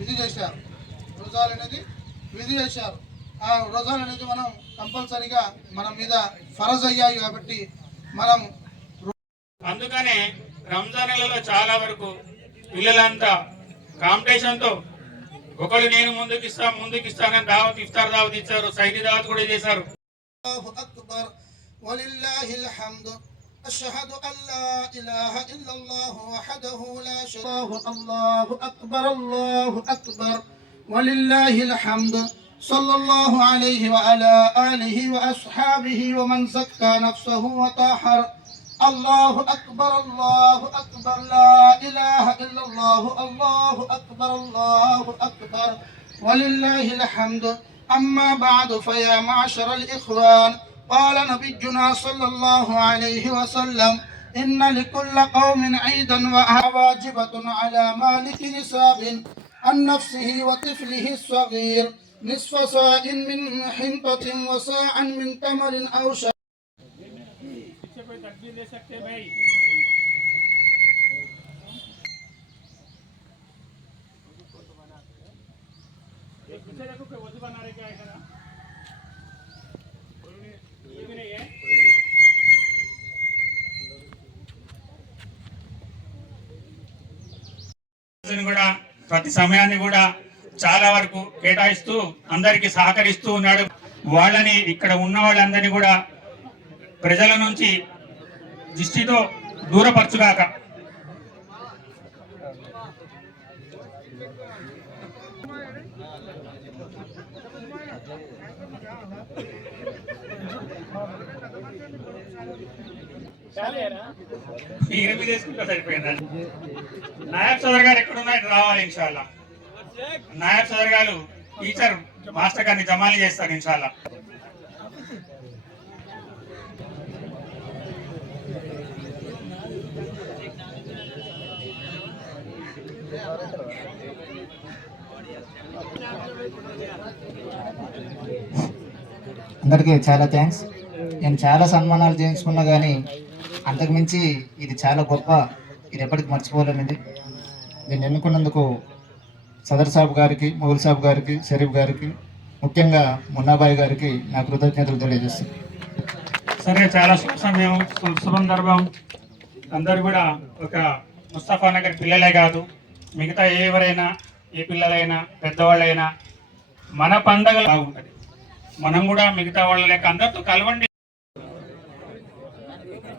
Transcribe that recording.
విధి చేశారు. రుజాలు అనేది విధి చేశారు. ఆ రుజాలు అనేది మనం కంపల్సరీగా మన మీద ఫరజ్ అయ్యాయి కాబట్టి మనం అందుకనే రంజాన్ నెలలో చాలా వరకు పిల్లలంతా కాంపిటీషన్తో ఒకళ్ళు నేను ముందుకు ఇస్తా ముందుకు ఇస్తానని దావత్ ఇఫ్తార్ దావత్ ఇచ్చారు సైని దావత్ కూడా చేశారు. అక్బర్. أشهد أن لا إله إلا الله وحده لا شريك له. الله أكبر الله أكبر. ولله الحمد. صلى الله عليه وعلى آله وأصحابه ومن زكى نفسه وطهر الله أكبر الله أكبر. لا إله إلا الله الله أكبر الله أكبر. ولله الحمد. أما بعد فيا معشر الإخوان قال نبينا صلى الله عليه وسلم إن لكل قوم عيدا واجبة على مالك نصاب عن نفسه وطفله الصغير نصف صاع من حنطة وصاع من تمر أو شيء एक बना रहे क्या है ना కూడా ప్రతి సమయాన్ని కూడా చాలా వరకు కేటాయిస్తూ అందరికి సహకరిస్తూ ఉన్నాడు. వాళ్ళని ఇక్కడ ఉన్న వాళ్ళందరినీ కూడా ప్రజల నుంచి దృష్టితో దూరపరచుగాక. మీరు మీద సరిపోయిందండి నాయబ్ సదర్ గారు ఎక్కడున్నాయి రావాలి ఇన్షాల్లా. నాయబ్ సదర్ గారు టీచర్ మాస్టర్ గారిని జమాలి చేస్తారు ఇన్షాల్లా. అందరికీ చాలా థ్యాంక్స్. నేను చాలా సన్మానాలు చేయించుకున్నా కానీ అంతకుమించి ఇది చాలా గొప్ప ఇది ఎప్పటికి మర్చిపోలేనిది దీన్ని ఎన్నుకున్నందుకు సదర్ సాబ్ గారికి మొగుల్ సాబ్ గారికి షరీఫ్ గారికి ముఖ్యంగా మున్నాబాయి గారికి నా కృతజ్ఞతలు తెలియజేస్తాను సరే చాలా శుభ సమయం సందర్భం అందరు కూడా ఒక ముస్తఫా నగర్ పిల్లలే కాదు మిగతా ఎవరైనా ఏ పిల్లలైనా పెద్దవాళ్ళైనా మన పండగ బాగుంటుంది మనం కూడా మిగతా వాళ్ళ లేక అందరితో కలవండి.